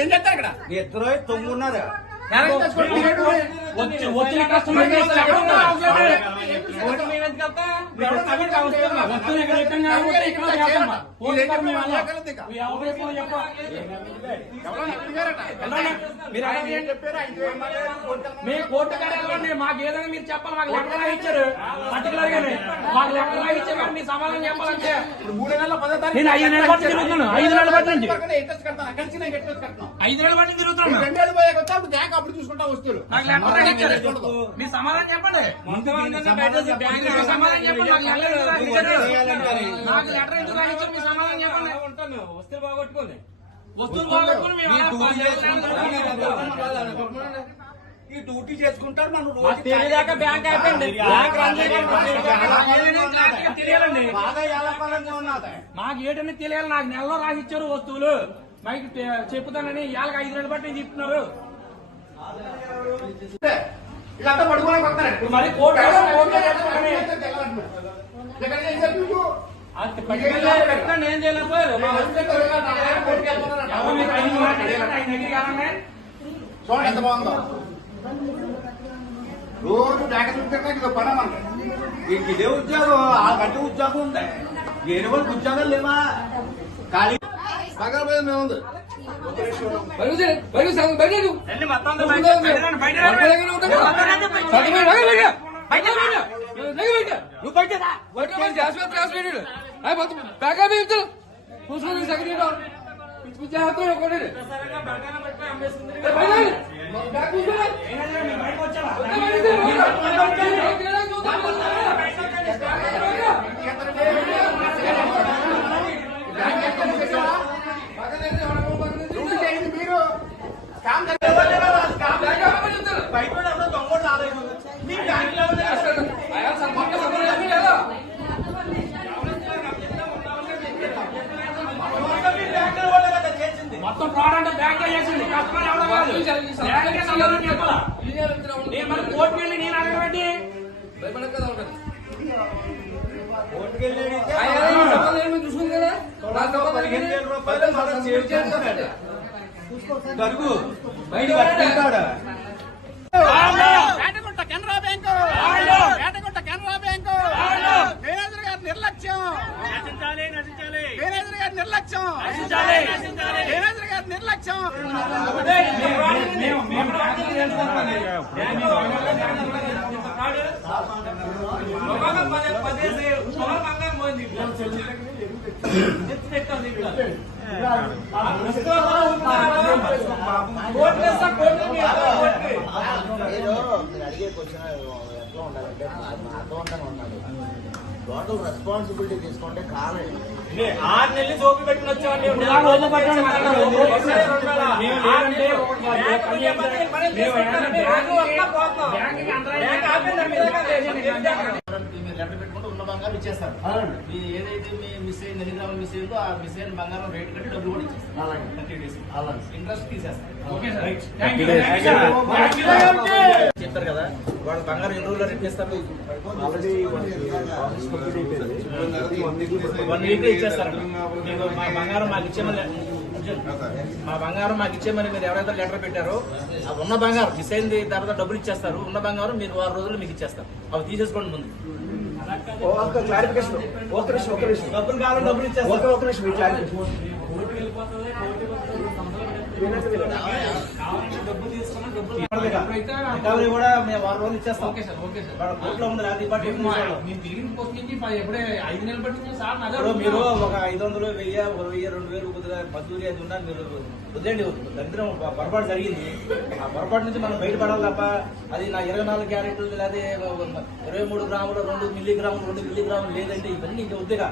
ఏం చేస్తారు ఇక్కడ ఇద్దరు తొంగున్నారు వచ్చిన కస్టమర్ కోర్టు కడగండి మాకు ఏదైనా మీరు చెప్పాలి మాకు లెక్కలు రాయించారు పర్టికులర్ గానే మాకు లెక్కలు రాయించారు కానీ మీ సమాధానం చెప్పాలంటే 3 నెలల 10వ తారీఖు నేను 5 నెలల బట్టి తిరుగుతున్నాను 5 నెలల బట్టి నుంచి 5 నెలల బట్టి తిరుగుతున్నాను 2 నెలలు పోయాక వచ్చి అప్పుడు బ్యాంక్ అప్పుడు చూసుకుంటా వస్తువులు నాకు లెక్కలు రాయించారు మీ సమాధానం చెప్పండి సమాధానం చెప్పండి నాకు లెటర్ ఎందుకు రాయించారు మీ సమాధానం చెప్పండి వస్తువులు బాగొట్టుకోండి వస్తువులు బాగొట్టుకుని ఈ డ్యూటీ చేసుకుంటారు మనం తెలియదాకా బ్యాంక్ అయిపోయింది బ్యాంక్ రన్ తెలియాలండి బాగా ఏళ్ళకాలంగా ఉన్నది మాకు ఏటని తెలియాలి నాకు నెలలో రాసిచ్చారు వస్తువులు మాకు చెప్పుతానని ఇవాళకి 5 నెలలు బట్టి చెప్తున్నారు వీళ్ళంతా పడుకోవడానికి వస్తారండి మరి కోర్టు ఏం చేయలేదు చూడండి ఎంత బాగుందో రోజు బ్యాంక్ చూస్తే పని మనకి ఇదే ఉద్యోగం ఆ గట్టి ఉద్యోగం ఉంది వేరే వాళ్ళకి ఉద్యోగాలు లేవా ఖాళీ పగలపోయేది మేము ఉంది మీరు మొత్తం ఫ్రాడ్ బ్యాంక్ చేసింది కస్టమర్ ఎవడో కాదు నేను మరి కోర్టుకు వెళ్ళి నేను అడగబెట్టి చూసుకుంది కదా 15,000 రూపాయలు మనం సేవ్ చేస్తాడు గరుగు బయట ఏటగుంట కెనరా బ్యాంకు మేనేజర్ గారి నిర్లక్ష్యం మేనేజర్ గారి నిర్లక్ష్యం మేనేజర్ గారి నిర్లక్ష్యం అడిగే క్వశ్చన్ ఎట్లా ఉండాలంటే అర్థవంతంగా ఉన్నాడు టోటల్ రెస్పాన్సిబిలిటీ తీసుకుంటే కాలం 6 నెలలు సోపి పెట్టుకుని వచ్చామండి లెటర్ పెట్టుకుంటే ఉన్న బంగారం ఇచ్చేస్తారు ఏదైతే మీ మిస్ అయింది ఎన్ని గ్రాములు మిస్ అయిందో ఆ మిస్ అయిన బంగారం రేట్ కట్టి డబ్బులు కూడా ఇచ్చేస్తారు 30 days ఇంట్రెస్ట్ తీసేస్తారు చెప్తారు కదా వాళ్ళు బంగారం ఎన్ని రోజుల్లో రిప్పిస్తారు 1 week ఇచ్చేస్తారు మా బంగారం మాకు ఇచ్చేమని మీరు ఎవరైతే లెటర్ పెట్టారో ఉన్న బంగారం మిస్ అయింది తర్వాత డబ్బులు ఇచ్చేస్తారు ఉన్న బంగారం మీరు 6 రోజులు మీకు ఇచ్చేస్తారు అవి తీసేసుకోండి ముందు క్లారిఫికేషన్ డబ్బులు కావాలి డబ్బులు ఇచ్చేస్తారు రికవరీ కూడా మేము 6 రోజులు ఇచ్చేస్తాం కోర్టులో ఉంది మీరు ఒక 500 1000 2000 కొద్దిగా మద్దూరి అది ఉన్నారు మీరు వదిలేండి దరిద్రం పొరపాటు జరిగింది ఆ పొరపాటు నుంచి మనం బయటపడాలి తప్ప అది నా 24 క్యారెట్లు లేదా 23 గ్రాములు 2 మిల్లీగ్రాములు లేదంటే ఇవన్నీ ఇంకా వద్దుగా